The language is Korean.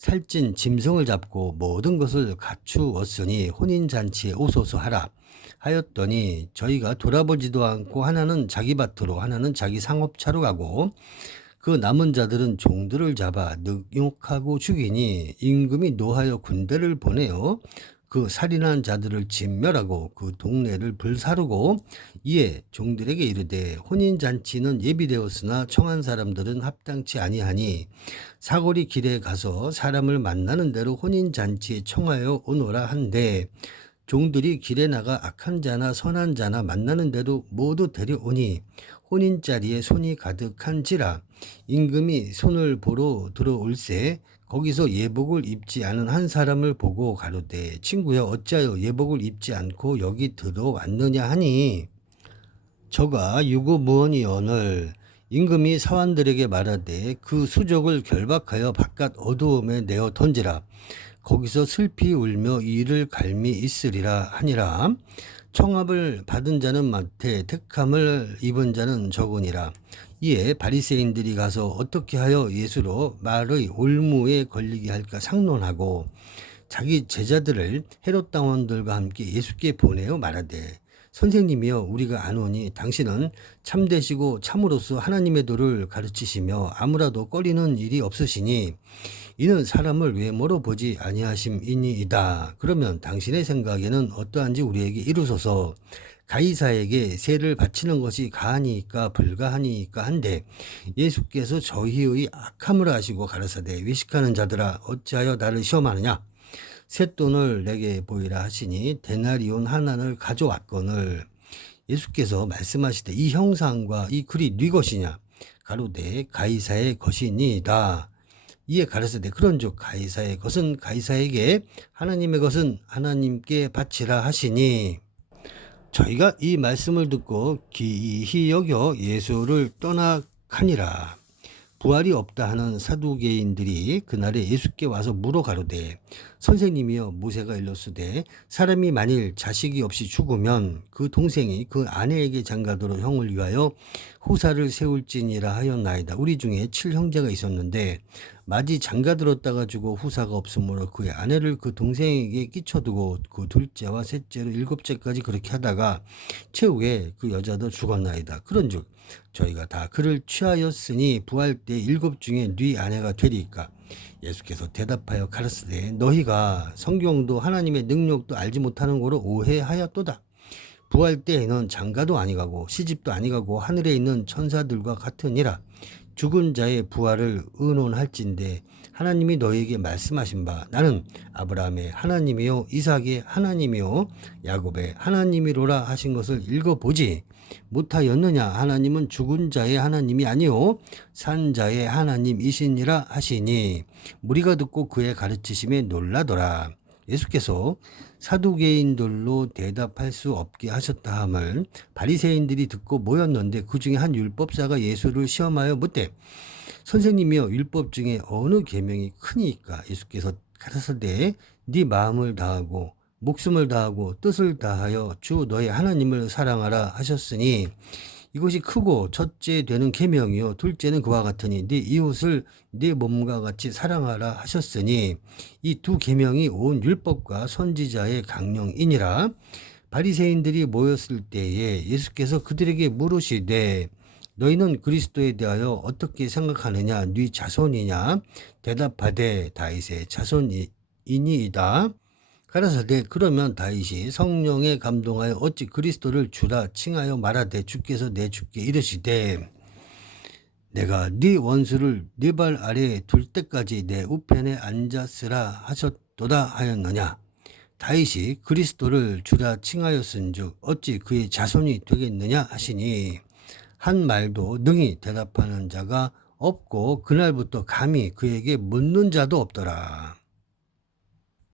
살찐 짐승을 잡고 모든 것을 갖추었으니 혼인잔치에 오소서 하라 하였더니 저희가 돌아보지도 않고 하나는 자기 밭으로 하나는 자기 상업차로 가고 그 남은 자들은 종들을 잡아 능욕하고 죽이니 임금이 노하여 군대를 보내어 그 살인한 자들을 진멸하고 그 동네를 불사르고 이에 종들에게 이르되 혼인 잔치는 예비되었으나 청한 사람들은 합당치 아니하니 사거리 길에 가서 사람을 만나는 대로 혼인 잔치에 청하여 오노라 한데 종들이 길에 나가 악한 자나 선한 자나 만나는 대로 모두 데려오니 혼인 자리에 손이 가득한지라 임금이 손을 보러 들어올세 거기서 예복을 입지 않은 한 사람을 보고 가로되 친구여 어찌하여 예복을 입지 않고 여기 들어왔느냐 하니? 저가 유구무원이언을 임금이 사환들에게 말하되 그 수족을 결박하여 바깥 어두움에 내어 던지라. 거기서 슬피 울며 이를 갈미 있으리라 하니라 청합을 받은 자는 많되 택함을 입은 자는 적으니라. 이에 바리새인들이 가서 어떻게 하여 예수로 말의 올무에 걸리게 할까 상론하고 자기 제자들을 헤롯 당원들과 함께 예수께 보내어 말하되 선생님이여 우리가 아노니 당신은 참되시고 참으로서 하나님의 도를 가르치시며 아무라도 꺼리는 일이 없으시니 이는 사람을 외모로 보지 아니하심이니이다. 그러면 당신의 생각에는 어떠한지 우리에게 이루소서. 가이사에게 세를 바치는 것이 가하니까 불가하니까 한데 예수께서 저희의 악함을 아시고 가라사대 외식하는 자들아 어찌하여 나를 시험하느냐 쇳돈을 내게 보이라 하시니 데나리온 하나를 가져왔거늘 예수께서 말씀하시되 이 형상과 이 글이 네 것이냐 가로되 가이사의 것이니이다 이에 가라사대 그런즉 가이사의 것은 가이사에게 하나님의 것은 하나님께 바치라 하시니 저희가 이 말씀을 듣고 기이히 여겨 예수를 떠나가니라. 부활이 없다 하는 사두개인들이 그날에 예수께 와서 물어 가로되 선생님이여 모세가 일렀으되 사람이 만일 자식이 없이 죽으면 그 동생이 그 아내에게 장가도록 형을 위하여 후사를 세울지니라 하였나이다. 우리 중에 칠 형제가 있었는데 마지 장가들었다가 죽어 후사가 없으므로 그의 아내를 그 동생에게 끼쳐두고 그 둘째와 셋째로 일곱째까지 그렇게 하다가 최후에 그 여자도 죽었나이다. 그런즉 저희가 다 그를 취하였으니 부활 때 일곱 중에 네 아내가 되리까 예수께서 대답하여 가르스되 너희가 성경도 하나님의 능력도 알지 못하는 거로 오해하였도다. 부활 때에는 장가도 아니가고 시집도 아니가고 하늘에 있는 천사들과 같으니라. 죽은 자의 부활을 의논할진대 하나님이 너희에게 말씀하신 바 나는 아브라함의 하나님이요 이삭의 하나님이요 야곱의 하나님이로라 하신 것을 읽어보지 못하였느냐? 하나님은 죽은 자의 하나님이 아니요 산 자의 하나님이시니라 하시니 무리가 듣고 그의 가르치심에 놀라더라. 예수께서 사두개인들로 대답할 수 없게 하셨다 함을 바리새인들이 듣고 모였는데 그 중에 한 율법사가 예수를 시험하여 묻되 선생님이여 율법 중에 어느 계명이 크니까? 예수께서 가라사대 네 마음을 다하고 목숨을 다하고 뜻을 다하여 주 너의 하나님을 사랑하라 하셨으니 이것이 크고 첫째 되는 계명이요. 둘째는 그와 같으니 네 이웃을 네 몸과 같이 사랑하라 하셨으니 이 두 계명이 온 율법과 선지자의 강령이니라. 바리새인들이 모였을 때에 예수께서 그들에게 물으시되 너희는 그리스도에 대하여 어떻게 생각하느냐? 네 자손이냐? 대답하되 다윗의 자손이니이다 가라사대 그러면 다윗이 성령에 감동하여 어찌 그리스도를 주라 칭하여 말하되 주께서 내 주께 이르시되 내가 네 원수를 네 발 아래에 둘 때까지 내 우편에 앉았으라 하셨도다 하였느냐 다윗이 그리스도를 주라 칭하였은즉 어찌 그의 자손이 되겠느냐 하시니 한 말도 능히 대답하는 자가 없고 그날부터 감히 그에게 묻는 자도 없더라.